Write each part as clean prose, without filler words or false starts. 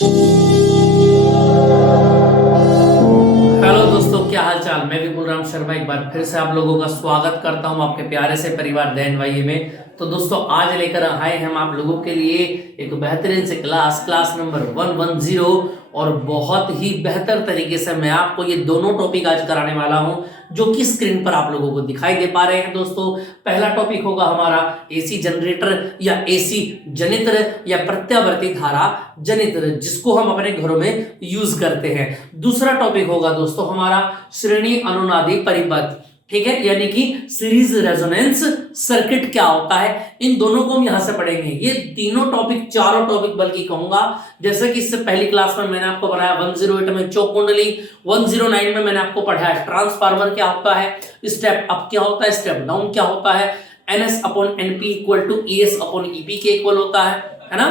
Hello दोस्तों, क्या हाल चाल। मैं भी बलराम शर्मा एक बार फिर से आप लोगों का स्वागत करता हूं आपके प्यारे से परिवार दैन भाई में। तो दोस्तों, आज लेकर आए हम आप लोगों के लिए एक बेहतरीन से क्लास नंबर 110। और बहुत ही बेहतर तरीके से मैं आपको ये दोनों टॉपिक आज कराने वाला हूं, जो कि स्क्रीन पर आप लोगों को दिखाई दे पा रहे हैं। दोस्तों, पहला टॉपिक होगा हमारा एसी जनरेटर या एसी जनित्र या प्रत्यावर्ती धारा जनित्र, जिसको हम अपने घरों में यूज करते हैं। दूसरा टॉपिक होगा दोस्तों हमारा श्रेणी अनुनादी परिपथ, ठीक है, यानी कि सीरीज रेजोनेंस सर्किट क्या होता है। इन दोनों को हम यहां से पढ़ेंगे। ये तीनों टॉपिक, चारों टॉपिक बल्कि कहूंगा, जैसे कि इससे पहली क्लास में मैंने आपको पढ़ाया 108 में चौक कुंडली, 109 में मैंने आपको पढ़ाया ट्रांसफार्मर क्या होता है, स्टेप अप क्या होता है, स्टेप डाउन क्या होता है, NS upon NP equal to ES upon EP के इक्वल होता है ना।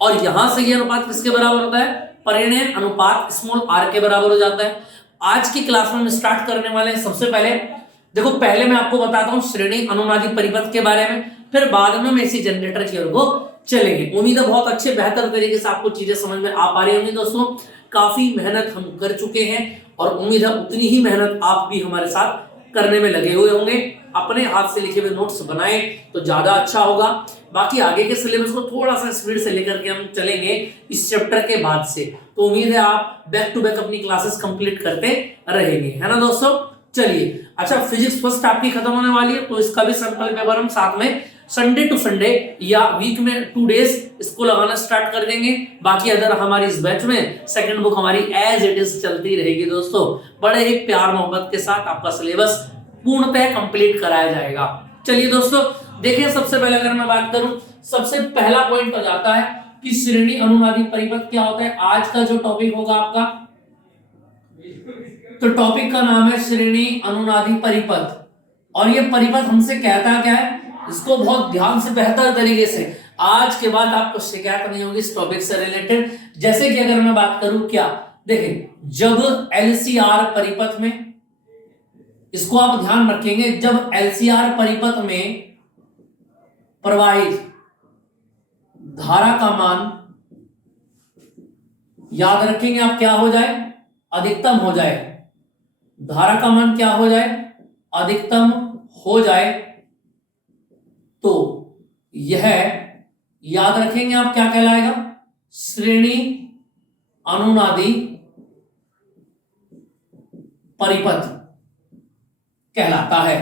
और यहां से ये अनुपात किसके बराबर होता है, परिणय अनुपात स्मॉल r के बराबर हो जाता है। आज की क्लास में हम स्टार्ट करने वाले हैं। सबसे पहले देखो, पहले मैं आपको बताता हूं श्रेणी अनुनादी परिपथ के बारे में, फिर बाद में हम एसी जनरेटर की ओर को चलेंगे। उम्मीद है बहुत अच्छे बेहतर तरीके से आपको चीजें समझ में आ पा रही होंगी। दोस्तों, काफी मेहनत हम कर चुके हैं और उम्मीद है उतनी ही मेहनत आप भी हमारे साथ करने में लगे हुए होंगे। अपने हाथ से लिखे हुए नोट्स बनाएं तो ज्यादा अच्छा होगा। बाकी आगे के सिलेबस को थोड़ा सा स्पीड से लेकर के हम चलेंगे इस चैप्टर के बाद से। तो उम्मीद है आप बैक टू बैक अपनी क्लासेस कंप्लीट करते रहेंगे, है ना दोस्तों। चलिए, अच्छा, फिजिक्स फर्स्ट आपकी खत्म होने वाली है, तो इसका भी सैंपल पेपर हम साथ में संडे टू संडे या वीक में 2 डेज इसको लगाना स्टार्ट कर देंगे। बाकी अगर हमारी इस बैच में सेकंड बुक हमारी एज इट इज चलती रहेगी दोस्तों। बड़े ही प्यार मोहब्बत के साथ आपका सिलेबस पूर्णतः कंप्लीट कराया जाएगा। चलिए दोस्तों, देखिए, सबसे पहले अगर मैं बात करूं, सबसे पहला पॉइंट हो जाता है कि श्रेणी अनुनादी परिपथ क्या होता है। आज का जो टॉपिक होगा आपका, तो टॉपिक का नाम है श्रेणी अनुनादी परिपथ। और ये परिपथ हमसे कहता क्या है, इसको बहुत ध्यान से बेहतर तरीके से आज के बाद आपको शिकायत नहीं होगी इस टॉपिक से रिलेटेड। जैसे कि अगर मैं बात करूं, क्या देखिए, जब LCR परिपथ में, इसको आप ध्यान रखेंगे, जब LCR परिपथ में प्रवाहित धारा का मान, याद रखेंगे आप, क्या हो जाए, अधिकतम हो जाए। धारा का मान क्या हो जाए, अधिकतम हो जाए, तो यह याद रखेंगे आप क्या कहलाएगा, श्रेणी अनुनादी परिपथ कहलाता है।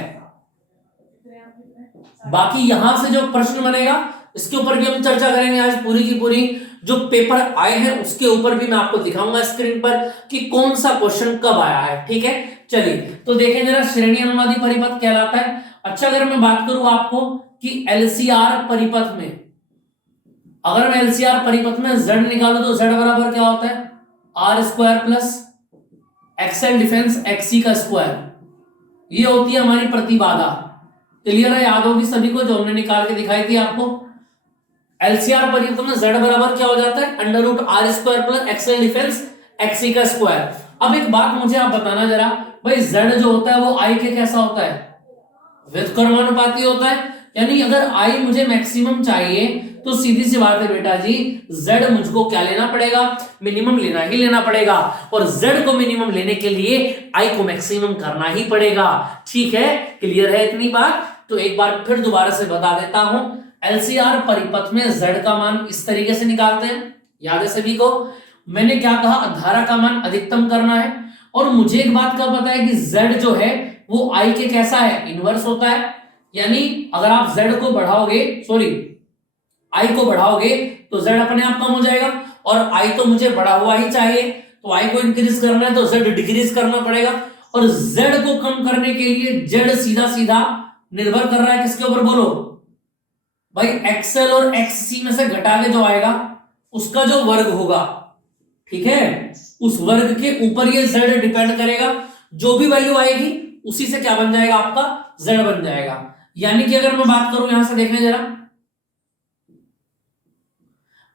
बाकी यहां से जो प्रश्न बनेगा इसके ऊपर भी हम चर्चा करेंगे आज पूरी की पूरी। जो पेपर आए हैं उसके ऊपर भी मैं आपको दिखाऊंगा स्क्रीन पर कि कौन सा क्वेश्चन कब आया है, ठीक है। चलिए, तो देखें जरा, श्रेणी अनुनादी परिपथ कहलाता है। अच्छा, अगर मैं बात करूं आपको कि LCR परिपथ में, अगर मैं LCR परिपथ में Z निकालूं तो Z बराबर क्या होता है, R² plus XL defence XC का स्क्वायर। ये होती है हमारी प्रतिबाधा। क्लियर है, याद होगी सभी को, जो हमने निकाल के दिखाई थी आपको। LCR परिपथ में Z बराबर क्या हो जाता है, √R² plus XL defence XC का स्क्वायर। अब एक बात मुझे आप बताना जरा, भाई Z जो होता है वो I के कैसा होता है, व्युत्क्रमानुपाती होता है। यानी अगर I मुझे मैक्सिमम चाहिए तो सीधी सी बात है बेटा जी, Z मुझको क्या लेना पड़ेगा, मिनिमम लेना ही लेना पड़ेगा। और Z को मिनिमम लेने के लिए I को मैक्सिमम करना ही पड़ेगा। ठीक है, क्लियर है इतनी बात। तो एक बार फिर दोबारा से बता देता हूं, LCR परिपथ में Z का मान इस तरीके से निकालते हैं, याद है सभी को। मैंने क्या कहा, धारा का मान अधिकतम करना है। और मुझे एक बात का पता है कि Z जो है वो I के कैसा है, इनवर्स होता है। यानी अगर आप Z को बढ़ाओगे, सॉरी, I को बढ़ाओगे तो Z अपने आप कम हो जाएगा, और I तो मुझे बढ़ा हुआ ही चाहिए, तो I को इंक्रीज करना है तो Z डिक्रीज करना पड़ेगा। और Z को कम करने के लिए Z सीधा सीधा निर्भर कर रहा है किसके ऊपर, बोलो भाई, XL और XC में से घटा के जो आएगा उसका जो वर्ग होगा, ठीक है, उस वर्ग के ऊपर ये Z डिपेंड करेगा। जो भी वैल्यू आएगी उसी से क्या बन जाएगा, आपका Z बन जाएगा। यानी कि अगर मैं बात करूं, यहां से देखने जरा,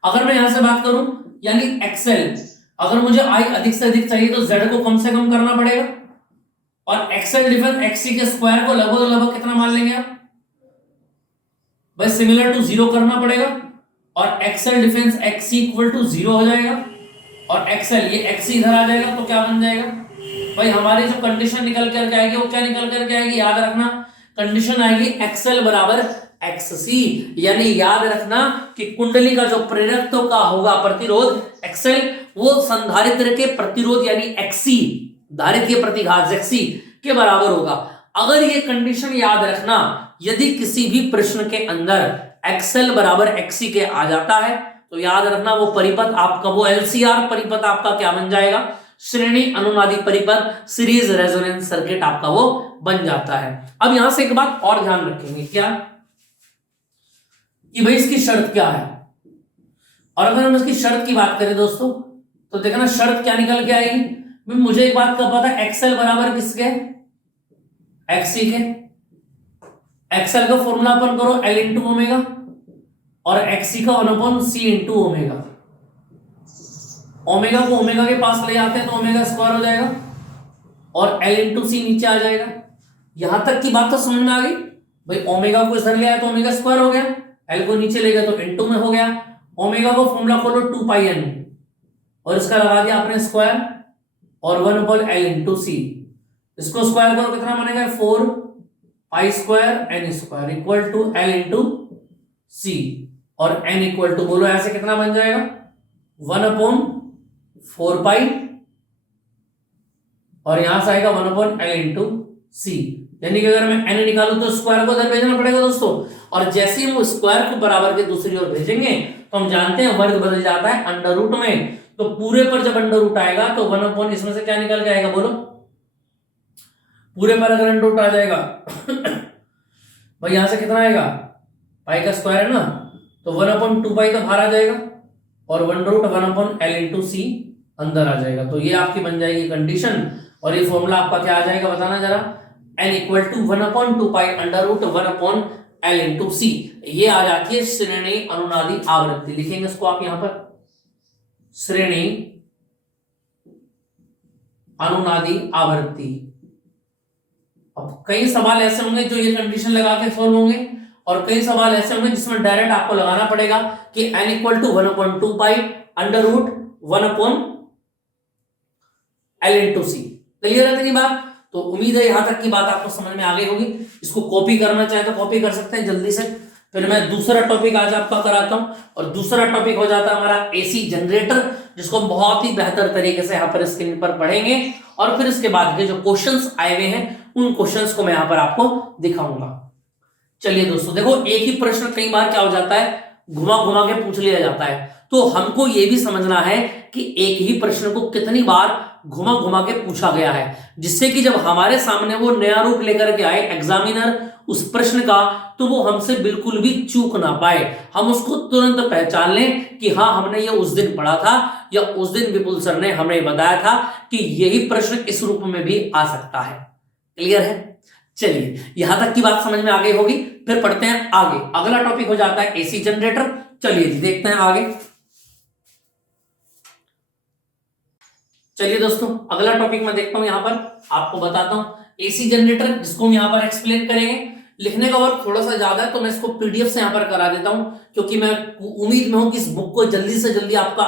अगर मैं यहां से बात करूं, यानी XL, अगर मुझे I अधिक से अधिक चाहिए तो Z को कम से कम करना पड़ेगा। और XL डिफरेंस XC के स्क्वायर को लगभग कितना मान लेंगे आप, बस सिमिलर टू 0 करना पड़ेगा। और XL difference XC equal to 0 हो जाएगा। और एक्सएल, ये एक्स इधर आ जाएगा तो क्या बन जाएगा भाई, हमारी जो कंडीशन निकल करके आएगी वो क्या निकल करके आएगी, याद रखना कंडीशन आएगी एक्सएल बराबर एक्ससी, यानी याद रखना कि कुंडली का जो प्रेरकत्व का होगा प्रतिरोध एक्सएल, वो संधारित्र के प्रतिरोध यानी एक्सी, धारित्र के प्रतिघात एक्सी के बराबर होगा। अगर ये कंडीशन याद रखना, यदि किसी भी प्रश्न के अंदर एक्सएल बराबर एक्सी के आ जाता है तो याद रखना वो परिपथ आपका, वो एलसीआर परिपथ आपका क्या बन जाएगा, श्रेणी अनुनादी परिपथ, सीरीज रेजोनेंस सर्किट आपका वो बन जाता है। अब यहां से एक बात और ध्यान रखेंगे, क्या कि भाई इसकी शर्त क्या है, और अगर हम इसकी शर्त की बात करें दोस्तों तो देखना शर्त क्या निकल के आएगी। मुझे एक बात का पता है, एक्सएल बराबर किसके, एक्सी के। एक्सएल का फॉर्मूला अपन करो एल इंटू ओमेगा, और एक्सी का 1/c इंटू ओमेगा। ओमेगा को ओमेगा के पास ले जाते हैं तो ओमेगा स्क्वायर हो जाएगा, और एल इंटू सी नीचे आ जाएगा। यहां तक की बात तो समझ में आ गई भाई, ओमेगा को इधर ले आया तो ओमेगा स्क्वायर हो गया, एल को नीचे ले गया तो इंटू में हो गया। ओमेगा को फॉर्मूला खोलो 2πn, और इसका लगा दिया आपने स्क्वायर, और 1/l इंटू सी, इसको स्क्वायर करो कितना बनेगा 4π² n square equal to l into C, और n इक्वल टू बोलो ऐसे कितना बन जाएगा 1/4π, और यहां से आएगा 1/l इंटू सी, यानी कि अगर मैं n निकालूं तो स्क्वायर को उधर भेजना पड़ेगा दोस्तों, और जैसे ही हम स्क्वायर को बराबर के दूसरी ओर भेजेंगे तो हम जानते हैं वर्ग बदल जाता है अंडर रूट में, तो पूरे पर जब अंडर रूट आएगा तो 1/, इसमें से क्या निकल के आएगा बोलो, पूरे पर अगर अंडर रूट आ जाएगा भाई यहां से कितना आएगा, पाई का स्क्वायर है ना, तो 1/2π तो बाहर आ जाएगा, और 1/l इंटू सी अंदर आ जाएगा। तो ये आपकी बन जाएगी कंडीशन, और ये फॉर्मूला आपका क्या आ जाएगा बताना जरा, n equal to 1/2π under root 1/l into C, ये आ जाती है श्रेणी अनुनादी आवृत्ति। लिखेंगे इसको आप यहां पर, श्रेणी अनुनादी आवृत्ति। अब कई सवाल ऐसे होंगे जो ये कंडीशन लगा के सॉल्व होंगे, और कई सवाल ऐसे होंगे जिसमें डायरेक्ट आपको लगाना पड़ेगा कि n equal to 1/2π under root 1/l into C. Clear है इतनी बात? तो उम्मीद है यहां तक की बात आपको समझ में आ गई होगी। इसको कॉपी करना चाहे तो कॉपी कर सकते हैं जल्दी से। फिर मैं दूसरा टॉपिक आज आपका कराता हूं, और दूसरा टॉपिक हो जाता है हमारा एसी जनरेटर, जिसको हम बहुत ही बेहतर तरीके से यहाँ पर स्क्रीन पर पढ़ेंगे, और फिर इसके बाद के जो क्वेश्चंस आए हुए हैं उन क्वेश्चंस को मैं यहाँ पर आपको दिखाऊंगा। चलिए दोस्तों देखो, एक ही प्रश्न कई बार क्या हो जाता है, घुमा घुमा के पूछ लिया जाता है, तो हमको ये भी समझना है कि एक ही प्रश्न को कितनी बार घुमा घुमा के पूछा गया है, जिससे कि जब हमारे सामने वो नया रूप लेकर के आए एग्जामिनर उस प्रश्न का, तो वो हमसे बिल्कुल भी चूक ना पाए, हम उसको तुरंत पहचान लें कि हाँ हमने ये उस दिन पढ़ा था, या उस दिन विपुल सर ने हमें बताया था कि यही प्रश्न इस रूप में भी आ सकता है। क्लियर है? चलिए यहां तक की बात समझ में आ गई होगी। फिर पढ़ते हैं आगे। अगला टॉपिक हो जाता है एसी जनरेटर। चलिए जी देखते हैं आगे। चलिए दोस्तों अगला टॉपिक मैं देखता हूं, यहां पर आपको बताता हूं एसी जनरेटर, जिसको हम यहां पर एक्सप्लेन करेंगे। लिखने का वर्क थोड़ा सा ज्यादा है तो मैं इसको पीडीएफ से यहां पर करा देता हूं, क्योंकि मैं उम्मीद में हूं कि इस बुक को जल्दी से जल्दी आपका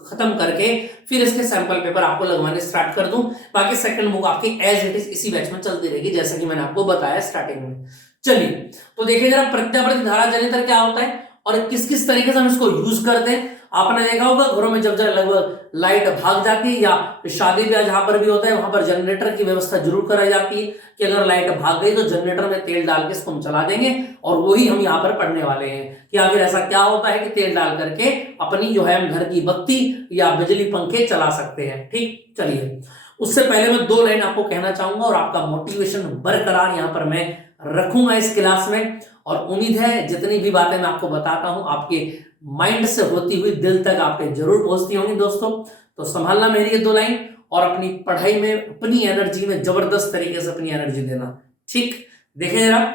खत्म करके फिर इसके सैंपल पेपर आपको लगवाने स्टार्ट कर दूं। बाकी सेकंड बुक आपकी एज इट इज इसी बैच में चलती रहेगी, जैसा कि मैंने आपको बताया स्टार्टिंग में। चलिए तो देखिए जरा, प्रत्यावर्ती धारा जनरेटर क्या होता है और किस किस तरीके से हम इसको यूज करते हैं। आपने देखा होगा घरों में जब जब लगभग लाइट भाग जाती है, या शादी ब्याह जहां पर भी होता है वहां पर जनरेटर की व्यवस्था जरूर कराई जाती है कि अगर लाइट भाग गई तो जनरेटर में तेल डाल के इसको हम चला देंगे, और वही हम यहाँ पर पढ़ने वाले हैं कि आखिर ऐसा क्या होता है कि तेल डाल करके अपनी जो है हम घर की बत्ती या बिजली पंखे चला सकते हैं। ठीक, चलिए उससे पहले मैं 2 लाइन आपको कहना चाहूंगा, और आपका मोटिवेशन बरकरार यहाँ पर मैं रखूंगा इस क्लास में, और उम्मीद है जितनी भी बातें मैं आपको बताता हूं आपके माइंड से होती हुई दिल तक आपके जरूर पहुंचती होंगी दोस्तों। तो संभालना मेरी ये 2 लाइन, और अपनी पढ़ाई में अपनी एनर्जी में जबरदस्त तरीके से अपनी एनर्जी देना। ठीक, देखिए जरा,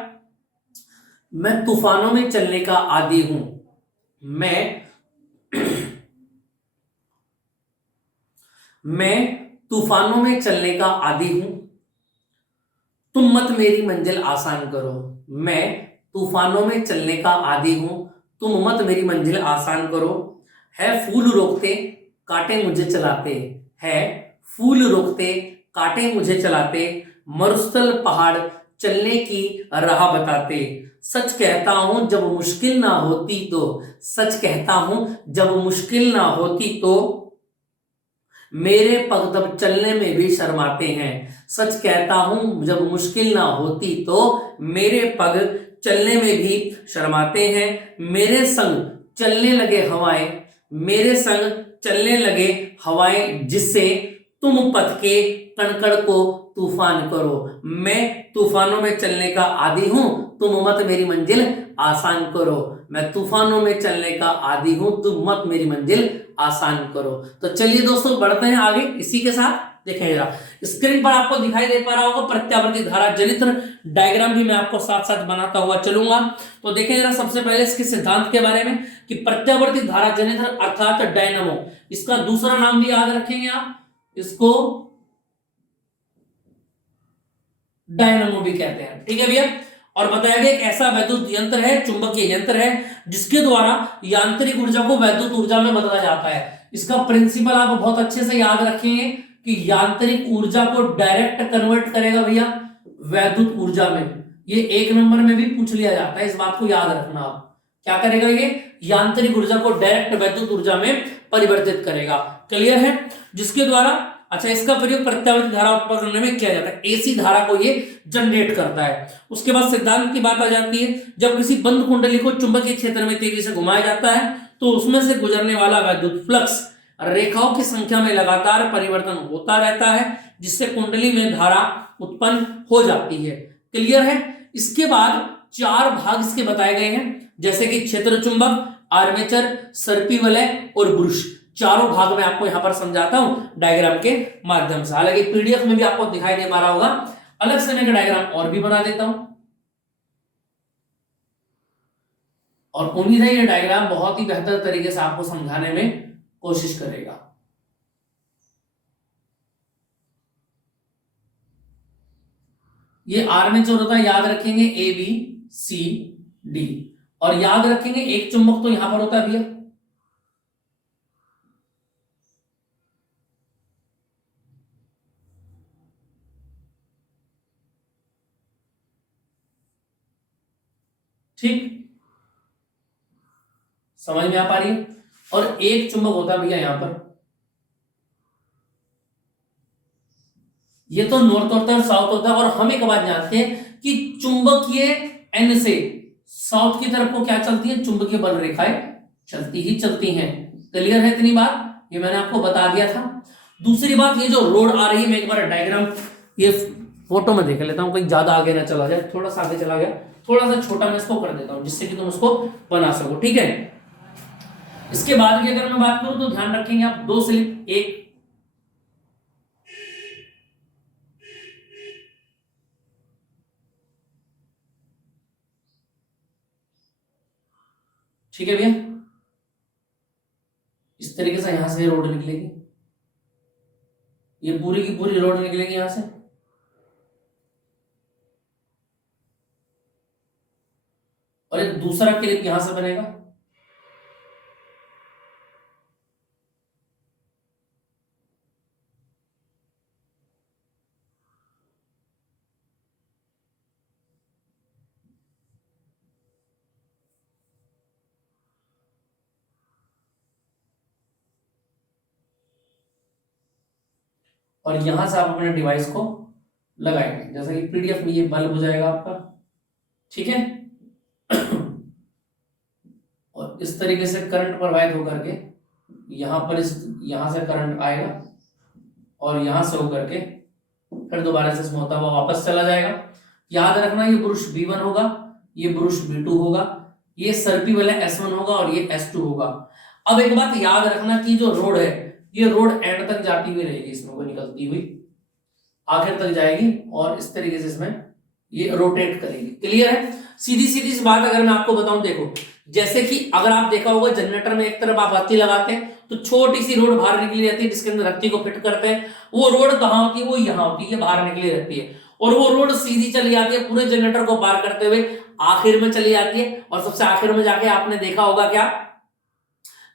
मैं तूफानों में चलने का आदी हूं, मैं तूफानों में चलने का आदी हूं, तुम मत मेरी मंजिल आसान करो। मैं तूफानों में चलने का आदी हूं, तुम मत मेरी मंजिल आसान करो। है फूल रोकते कांटे मुझे चलाते, है फूल रोकते कांटे मुझे चलाते, मरुस्थल पहाड़ चलने की राह बताते, सच कहता हूं जब मुश्किल ना होती तो, सच कहता हूं जब मुश्किल ना होती तो, मेरे पग तब चलने में भी शर्माते हैं। सच कहता हूं जब मुश्किल ना होती तो, मेरे पग चलने में भी शर्माते हैं। मेरे संग चलने लगे हवाएं, मेरे संग चलने लगे हवाएं, जिससे तुम पथ के कणकण को तूफान करो। मैं तूफानों में चलने का आदी हूं, तुम मत मेरी मंजिल आसान करो। मैं तूफानों में चलने का आदी हूं, तुम मत मेरी मंजिल आसान करो। तो चलिए दोस्तों बढ़ते हैं आगे। इसी के साथ देखिए जरा स्क्रीन पर आपको दिखाई दे पा रहा होगा प्रत्यावर्ती धारा जनित्र डायग्राम भी मैं आपको साथ साथ बनाता हुआ चलूंगा। तो देखें जरा सबसे पहले इसके सिद्धांत के बारे में कि प्रत्यावर्ती धारा जनित्र अर्थात डायनामो, इसका दूसरा नाम भी याद रखेंगे आप, इसको डायनामो भी कहते हैं। ठीक है भैया। और बताया गया एक ऐसा वैद्युत यंत्र है, चुंबकीय यंत्र है, जिसके द्वारा यांत्रिक ऊर्जा को वैद्युत ऊर्जा में बदला जाता है। इसका प्रिंसिपल आप बहुत अच्छे से याद रखेंगे कि यांत्रिक ऊर्जा को डायरेक्ट कन्वर्ट करेगा भैया वैद्युत ऊर्जा में। ये 1 नंबर में भी पूछ लिया जाता है, इस बात को याद रखना। आप क्या करेगा, ये यांत्रिक ऊर्जा को डायरेक्ट वैद्युत ऊर्जा में परिवर्तित करेगा। क्लियर है। जिसके द्वारा अच्छा इसका प्रयोग प्रत्यावर्ती धारा उत्पन्न करने में किया जाता है, एसी धारा को ये जनरेट करता है। उसके बाद सिद्धांत की बात आ जाती है, जब किसी बंद कुंडली को चुंबकीय क्षेत्र में तेजी से घुमाया जाता है तो उसमें से गुजरने वाला वैद्युत फ्लक्स रेखाओं की संख्या में लगातार परिवर्तन होता रहता है, जिससे कुंडली में धारा उत्पन्न हो जाती है। क्लियर है। इसके बाद 4 भाग इसके बताए गए हैं, जैसे कि क्षेत्र चुंबक, आर्मेचर, सर्पी वलय और ब्रुश। चारों भाग में आपको यहां पर समझाता हूं डायग्राम के माध्यम से। हालांकि पीडीएफ में भी आपको दिखाई दे पा रहा होगा, अलग से मैं डायग्राम और भी बना देता हूं। और उम्मीद है ये डायग्राम बहुत ही बेहतर तरीके से आपको समझाने में कोशिश करेगा। ये आर्मेचर होता है, याद रखेंगे ABCD, और याद रखेंगे एक चुंबक तो यहां पर होता है भैया, ठीक समझ में आ पा रही है। और एक चुंबक होता है भैया यहां पर, ये तो नॉर्थ होता है, साउथ होता है। और हम एक बात जानते हैं कि चुंबकीय एन से साउथ की तरफ को क्या चलती है, चुंबकीय बल रेखाएं चलती ही चलती हैं। क्लियर है इतनी बात, ये मैंने आपको बता दिया था। दूसरी बात, ये जो रोड आ रही है, मैं एक बार डायग्राम ये फोटो में देख लेता हूं, कहीं ज्यादा आगे ना चला जाए, थोड़ा सा आगे चला गया, थोड़ा सा छोटा मैं इसको कर देता हूं जिससे कि तुम उसको बना सको। ठीक है। इसके बाद की अगर मैं बात करूं तो ध्यान रखेंगे आप 2 स्लिप, एक ठीक है भैया, इस तरीके से यहां से रोड निकलेगी, ये पूरी की पूरी रोड निकलेगी यहां से, और एक दूसरा क्लिप यहां से बनेगा, और यहां से आप अपने डिवाइस को लगाएंगे, जैसा कि पीडीएफ में ये बल्ब हो जाएगा आपका। ठीक है। और इस तरीके से करंट प्रवाहित होकर के यहां पर यहां से करंट आएगा और यहां से होकर के फिर दोबारा से इसमें होता हुआ वापस चला जाएगा। याद रखना ये ब्रुश B1 होगा, ये ब्रुश B2 होगा, ये सर्पी वाला S1 होगा और ये S2 होगा। अब एक बात याद रखना कि जो रोड है, ये रोड एंड तक जाती हुई रहेगी, इसमें को निकलती हुई आखिर तक जाएगी और इस तरीके से इसमें ये रोटेट करेगी। क्लियर है। सीधी सीधी सी बात अगर मैं आपको बताऊं, देखो जैसे कि अगर आप देखा होगा जनरेटर में एक तरफ आप रत्ती लगाते हैं तो छोटी सी रोड बाहर निकली रहती है जिसके अंदर रत्ती को फिट करते हैं, वो रोड कहां होती है, वो यहां होती है, बाहर निकली रहती है, और वो रोड सीधी चली आती है पूरे जनरेटर को पार करते हुए आखिर में चली जाती है। और सबसे आखिर में जाके आपने देखा होगा क्या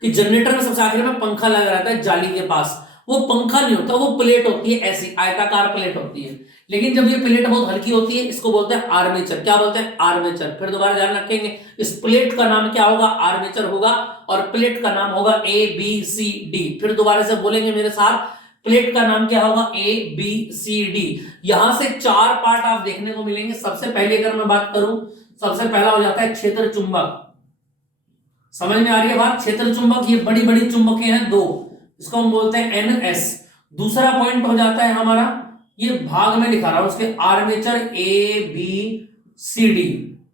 कि जनरेटर में सबसे आखिर में पंखा लगा रहता है जाली के पास, वो पंखा नहीं होता, वो प्लेट होती है, ऐसी आयताकार प्लेट होती है। लेकिन जब ये प्लेट बहुत हल्की होती है, इसको बोलते हैं आर्मेचर। क्या बोलते हैं? आर्मेचर। फिर दोबारा ध्यान रखेंगे, इस प्लेट का नाम क्या होगा? आर्मेचर होगा, और प्लेट का नाम होगा ए बी सी डी। फिर दोबारा से बोलेंगे मेरे साथ, प्लेट का नाम क्या होगा? A B C D. यहां से 4 पार्ट आप देखने को मिलेंगे। सबसे पहले अगर मैं बात करूं, सबसे पहला हो जाता है क्षेत्र चुंबक। समझ में आ रही है बात? क्षेत्र चुंबक, ये बड़ी बड़ी चुंबकें हैं 2, इसको हम बोलते हैं NS। दूसरा पॉइंट हो जाता है हमारा, ये भाग में लिखा रहा हूं उसके, armature A B C D.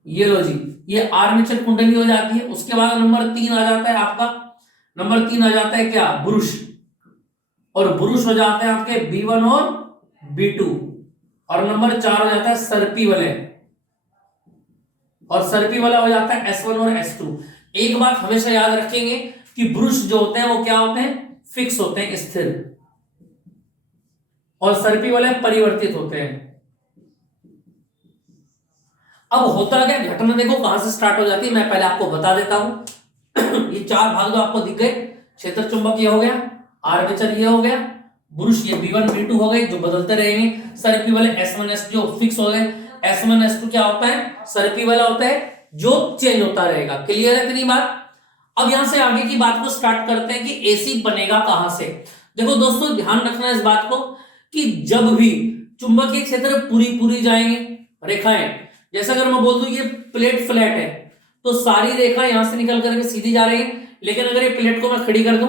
ये लो जी, ये आर्मेचर कुंडली हो जाती है। उसके बाद नंबर 3 आ जाता है आपका, नंबर 3 आ जाता है क्या? ब्रुश। और ब्रुश हो जाता है आपके B1 और B2। और नंबर 4 हो जाता है सर्पी वलय, और सर्पी वाला हो जाता है S1 और S2। एक बात हमेशा याद रखेंगे कि ब्रुश जो होते हैं वो क्या होते हैं? फिक्स होते हैं, स्थिर, और सर्पी वाले परिवर्तित होते हैं। अब होता क्या, घटना देखो कहां से स्टार्ट हो जाती है, मैं पहले आपको बता देता हूं। ये 4 भाग जो आपको दिख गए, क्षेत्र चुंबक ये हो गया, आर्मेचर ये हो गया, ब्रुश ये B1 B2 हो गए जो बदलते रहेंगे, सर्पी वाले S1 S2 जो फिक्स हो गए। S1 S2 क्या होता है? सर्पी वाला होता है जो चेंज होता रहेगा। क्लियर है इतनी बात? अब यहां से आगे की बात को स्टार्ट करते हैं कि एसी बनेगा कहां से। देखो दोस्तों, ध्यान रखना इस बात को कि जब भी चुंबकीय क्षेत्र पूरी जाएंगे रेखाएं, जैसे अगर मैं बोल दूं ये प्लेट फ्लैट है, तो सारी रेखा यहां से निकल करके सीधी जा रही है। लेकिन अगर ये प्लेट को मैं खड़ी कर दूं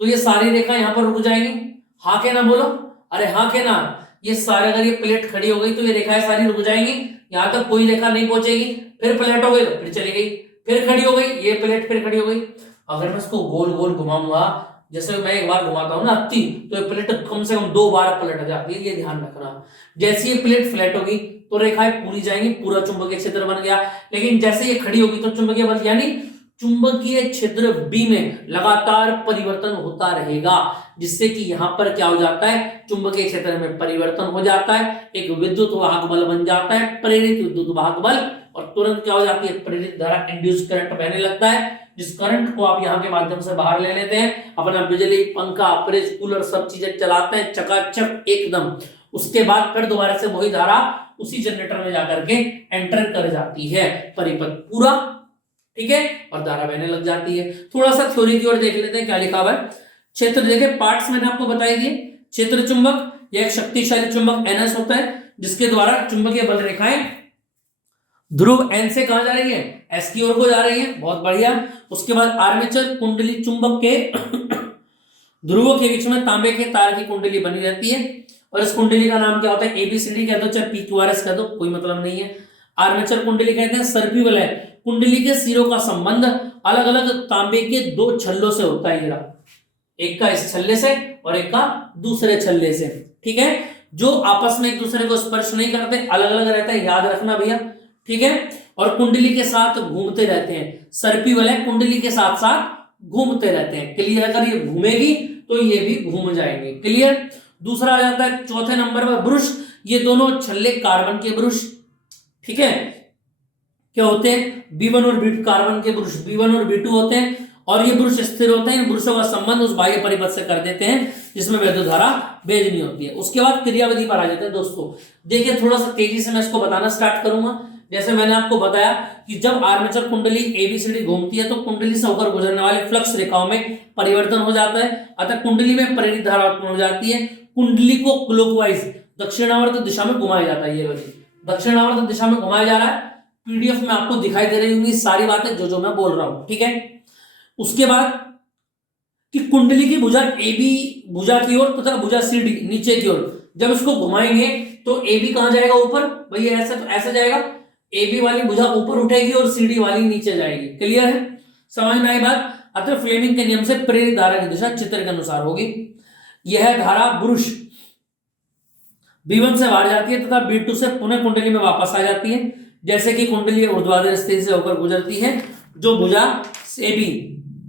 तो ये सारी रेखा यहां पर रुक जाएंगी। हाँ के ना बोलो, अरे हाँ के ना। ये सारे, अगर ये प्लेट खड़ी हो गई तो ये रेखाएं सारी रुक जाएंगी, यहां तक कोई रेखा नहीं पहुंचेगी। फिर प्लेट हो गई तो फिर चली गई, फिर खड़ी हो गई, ये प्लेट फिर खड़ी हो गई। अगर मैं इसको गोल गोल घुमाऊंगा, जैसे मैं एक बार घुमाता हूं ना हत्ती, तो ये प्लेट कम से कम 2 बार पलट जाती है, ये ध्यान रखना। जैसे ये प्लेट फ्लैट होगी तो रेखाएं पूरी जाएंगी, पूरा चुंबकीय क्षेत्र बन गया। लेकिन जैसे ये खड़ी होगी तो चुंबकीय बल यानी चुंबकीय क्षेत्र B में लगातार परिवर्तन होता रहेगा, जिससे कि यहां पर क्या हो जाता है? चुंबकीय क्षेत्र में परिवर्तन हो जाता है, एक विद्युत वाहक बल बन जाता है, प्रेरित विद्युत वाहक बल, और तुरंत क्या हो जाती है? प्रेरित धारा, इंड्यूस करंट बहने लगता है, जिस करंट को आप यहाँ के माध्यम से बाहर ले लेते हैं, अपना बिजली, पंखा, फ्रिज, कूलर सब चीजें चलाते हैं चकाचक एकदम। उसके बाद फिर दोबारा से वही धारा उसी जनरेटर में जाकर के एंटर कर जाती है, परिपथ पूरा, ठीक है, और धारा बहने लग जाती है। थोड़ा सा थ्योरी की ओर देख लेते हैं क्या लिखा हुआ है। क्षेत्र देखे, पार्ट्स मैंने आपको बताई दिए। क्षेत्र चुंबक, यह एक शक्तिशाली चुंबक NS होता है, जिसके द्वारा चुंबकीय बल रेखाएं ध्रुव N से कहां जा रही है? S की ओर को जा रही है। बहुत बढ़िया। उसके बाद आर्मेचर कुंडली, चुंबक के ध्रुवों के बीच में तांबे के तार की कुंडली बनी रहती है, और इस कुंडली का नाम क्या होता है? ABCD कह दो चाहे PQRS कह दो, कोई मतलब नहीं है। आर्मेचर कुंडली कहते हैं। सर्पी वलय कुंडली के सिरों का संबंध अलग अलग तांबे के 2 छल्लों से होता है, एक का इस छल्ले से और एक का दूसरे छल्ले से, ठीक है, जो आपस में एक दूसरे को स्पर्श नहीं करते, अलग अलग रहता है, याद रखना भैया, ठीक है। और कुंडली के साथ घूमते रहते हैं। सर्पी वलय कुंडली के साथ साथ घूमते रहते हैं। क्लियर? अगर ये घूमेगी तो ये भी घूम जाएंगे। क्लियर? दूसरा आ जाता है चौथे नंबर पर ब्रुश। ये दोनों छल्ले कार्बन के ब्रुश, ठीक है, क्या होते हैं? B1 और B2 कार्बन के ब्रुश B1 और B2 होते हैं, और ये ब्रुश स्थिर होते हैं। इन ब्रुशों का संबंध उस बाह्य परिपथ से कर देते हैं जिसमें विद्युत धारा भेजनी होती है। उसके बाद क्रियाविधि पर आ जाते हैं दोस्तों। देखिए थोड़ा सा तेजी से मैं इसको बताना स्टार्ट करूंगा। जैसे मैंने आपको बताया कि जब आर्मेचर कुंडली ABCD घूमती है तो कुंडली से होकर गुजरने वाले फ्लक्स रेखाओं में परिवर्तन हो जाता है, अतः कुंडली में प्रेरित धारा उत्पन्न हो जाती है। कुंडली को क्लॉकवाइज, दक्षिणावर्त दिशा में घुमाया जाता है। ये दक्षिणावर्त दिशा में घुमाया जा रहा है। PDF में आपको दिखाई दे रही होंगी सारी बातें जो मैं बोल रहा हूं, ठीक है। उसके बाद कि कुंडली की भुजा AB भुजा की ओर तथा भुजा CD नीचे की ओर, जब इसको घुमाएंगे तो AB कहां जाएगा? ऊपर। भैया ऐसे तो ऐसे जाएगा, AB वाली भुजा ऊपर उठेगी और CD वाली नीचे जाएगी। क्लियर है? समझ में आई बात? अतः फ्लेमिंग के नियम से प्रेरित धारा की दिशा चित्र के अनुसार होगी। यह धारा ब्रुश B1 से बाहर जाती है तथा B2 से पुनः कुंडली में वापस आ जाती है। जैसे कि कुंडली ऊर्ध्वाधर स्थिति से होकर गुजरती है, जो भुजा AB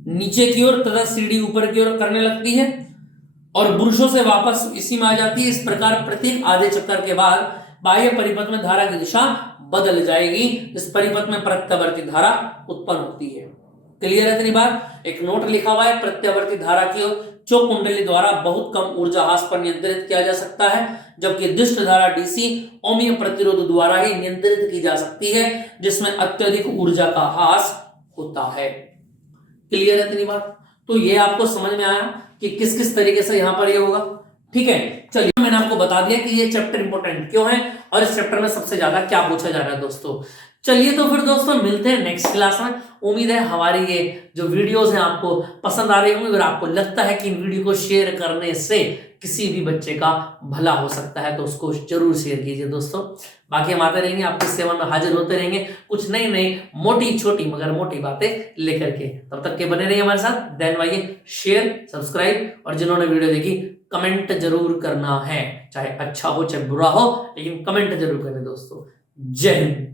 नीचे की ओर तथा CD ऊपर की ओर करने लगती है और ब्रुशों से वापस इसी में आ जाती है। इस प्रकार प्रत्येक आधे चक्कर के बाद बाह्य परिपथ में धारा की दिशा बदल जाएगी। इस परिपथ में प्रत्यावर्ती धारा उत्पन्न होती है। क्लियर है इतनी बात। एक नोट लिखा हुआ है, प्रत्यावर्ती धारा की चो कुंडली द्वारा बहुत कम ऊर्जा ह्रास पर नियंत्रित किया जा सकता है, जबकि दिष्ट धारा डीसी ओमीय प्रतिरोध द्वारा ही नियंत्रित की जा सकती है, जिसमें अत्यधिक ऊर्जा का ह्रास होता है। क्लियर है इतनी बात। तो ये आपको समझ में आया कि किस किस तरीके से यहां पर ये होगा। ठीक है, चलिए मैंने आपको बता दिया कि ये चैप्टर इंपॉर्टेंट क्यों है और इस चैप्टर में सबसे ज्यादा क्या पूछा जा रहा है दोस्तों। चलिए तो फिर दोस्तों मिलते हैं नेक्स्ट क्लास में। उम्मीद है हमारी ये जो वीडियोस हैं आपको पसंद आ रही होंगी और आपको लगता है कि इन वीडियो को शेयर करने से किसी भी बच्चे का भला हो सकता है, तो उसको जरूर शेयर कीजिए दोस्तों। बाकी हम आते रहेंगे, आपकी सेवा में हाजिर होते रहेंगे कुछ नई नई मोटी छोटी मगर मोटी बातें लेकर के। तब तक के बने रहिए हमारे साथ। देन भाइये शेयर सब्सक्राइब और जिन्होंने वीडियो देखी कमेंट जरूर करना है, चाहे अच्छा हो चाहे बुरा हो, लेकिन कमेंट जरूर करें दोस्तों। जय हिंद।